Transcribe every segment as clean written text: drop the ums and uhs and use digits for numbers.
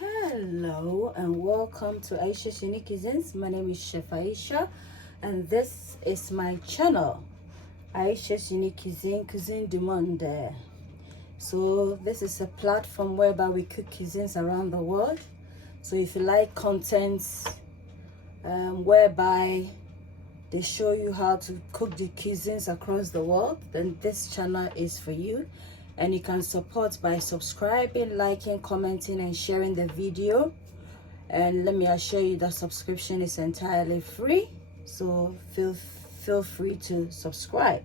Hello and welcome to Ayesha's Unique Cuisines. My name is Chef Ayesha and this is my channel, Ayesha's Unique Cuisine du Monde. So this is a platform whereby we cook cuisines around the world. So if you like contents whereby they show you how to cook the cuisines across the world, then this channel is for you. And you can support by subscribing, liking, commenting, and sharing the video. And let me assure you that subscription is entirely free, so feel free to subscribe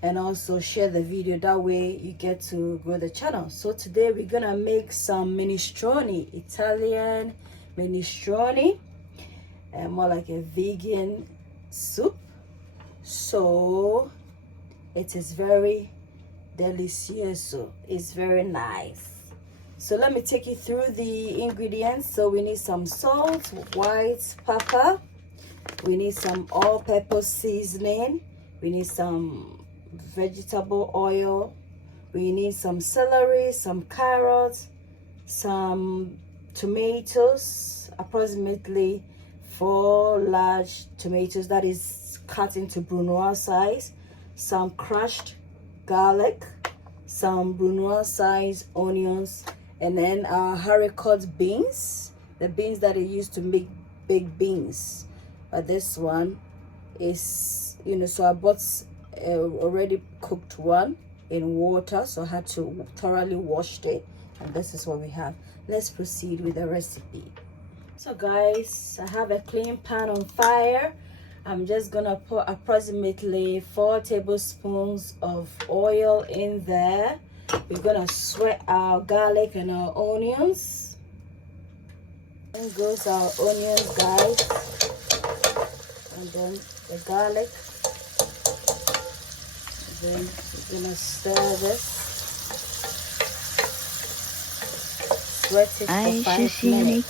and also share the video. That way you get to grow the channel. So today we're gonna make some minestrone, Italian minestrone, and more like a vegan soup. So it is very delicioso. It's very nice. So let me take you through the ingredients. So we need some salt, white pepper, we need some all-purpose seasoning, we need some vegetable oil, we need some celery, some carrots, some tomatoes, approximately 4 large tomatoes, that is cut into brunoise size, some crushed garlic, some brunoise size onions, and then our haricot beans, the beans that are used to make baked beans. But this one is, so I bought already cooked one in water, so I had to thoroughly wash it, and this is what we have. Let's proceed with the recipe. So guys, I have a clean pan on fire. I'm just gonna put approximately 4 tablespoons of oil in there. We're gonna sweat our garlic and our onions. In goes our onions, guys, and then the garlic. And then we're gonna stir this. Sweat it for 5 minutes.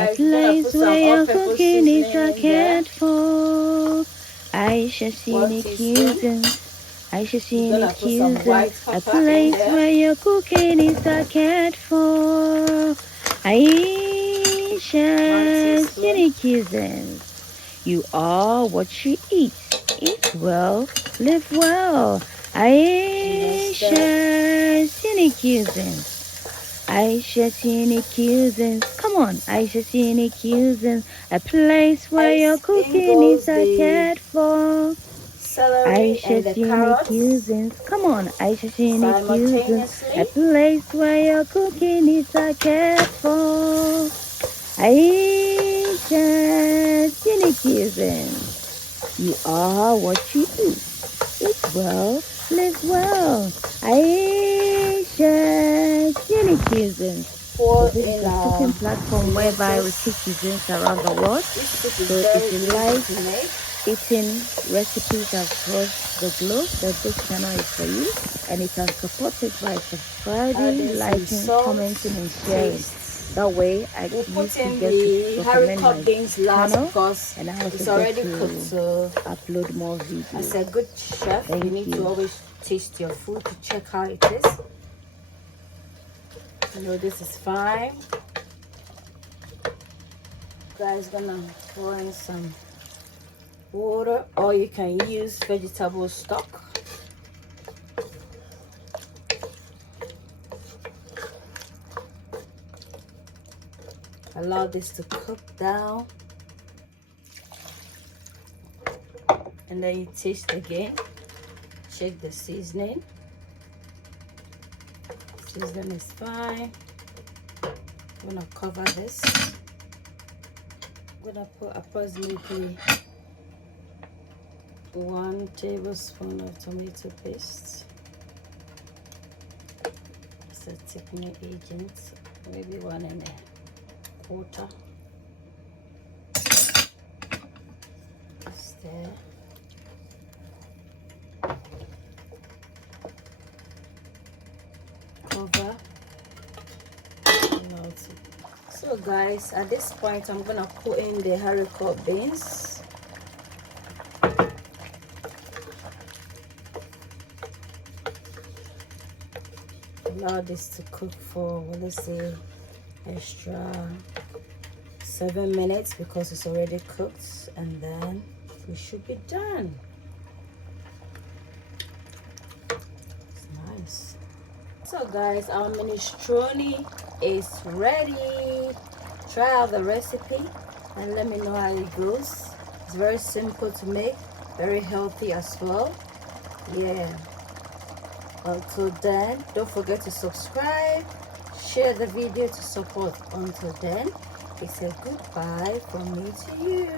A place where your cooking is cared for. Aisha Scenic Cuisines. Aisha Scenic Cuisines. A place where your cooking is cared for. Aisha Scenic Cuisines. You are what you eat. Eat well, live well. Aisha Scenic Cuisines. Ayesha Scenic Cuisines. Come on, Ayesha Scenic Cuisines. A place where your cooking is cared for. Ayesha Scenic Cuisines. Come on, Ayesha Scenic Cuisines. A place where your cooking is cared for. Ayesha Scenic Cuisines. You are what you eat. Eat well, live well. Aisha Scenic Cuisines. This is a cooking platform whereby we cook cuisines around the world. So if you like eating recipes across the globe, then this channel is for you. And you can support it by subscribing, liking, commenting, and sharing. That way I we'll put in get the haricot beans last channel, because and I it's already cooked, so upload more videos. as a good chef, you need to always taste your food to check how it is. This is fine. Guys, gonna pour in some water, or you can use vegetable stock. Allow this to cook down, and then you taste again. Check the seasoning. Seasoning is fine. I'm gonna cover this. I'm gonna put approximately 1 tablespoon of tomato paste. It's a thickening agent, maybe 1.25. Stir. Cover. So guys, at this point I'm gonna put in the haricot beans. allow this to cook for, well, let's say, extra 7 minutes because it's already cooked, and then we should be done. It's nice. So guys, our minestrone is ready. Try out the recipe and let me know how it goes. It's very simple to make, very healthy as well. Yeah. Until then, don't forget to subscribe, share the video to support. Until then, it's a goodbye from me to you.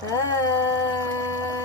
Bye.